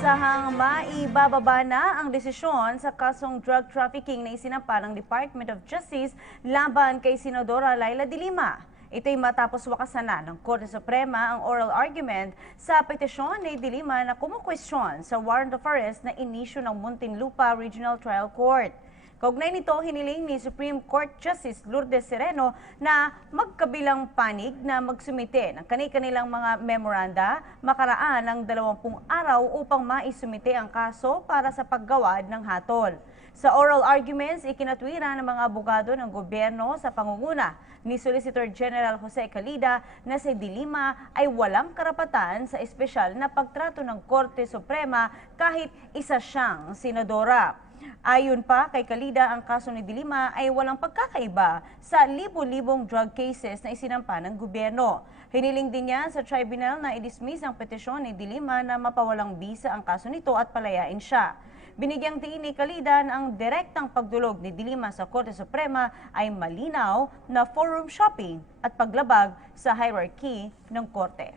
Inaasahang maibababa na ang desisyon sa kasong drug trafficking na isinampa ng Department of Justice laban kay Senadora Laila de Lima. Ito'y matapos wakasan na ng Korte Suprema ang oral argument sa petisyon ni de Lima na kumukwestiyon sa warrant of arrest na inisyu ng Muntinlupa Regional Trial Court. Kaugnay nito, hiniling ni Supreme Court Justice Lourdes Sereno na magkabilang panig na magsumite ng kanilang mga memoranda makaraan ng 20 araw upang maisumite ang kaso para sa paggawad ng hatol. Sa oral arguments, ikinatwira ng mga abogado ng gobyerno sa pangunguna ni Solicitor General Jose Calida na si de Lima ay walang karapatan sa espesyal na pagtrato ng Korte Suprema kahit isa siyang senadora. Ayon pa kay Calida, ang kaso ni de Lima ay walang pagkakaiba sa libo-libong drug cases na isinampa ng gobyerno. Hiniling din niya sa tribunal na i-dismiss ang petisyon ni de Lima na mapawalang bisa ang kaso nito at palayain siya. Binigyang diin ni Calida na ang direktang pagdulog ni de Lima sa Korte Suprema ay malinaw na forum shopping at paglabag sa hierarchy ng Korte.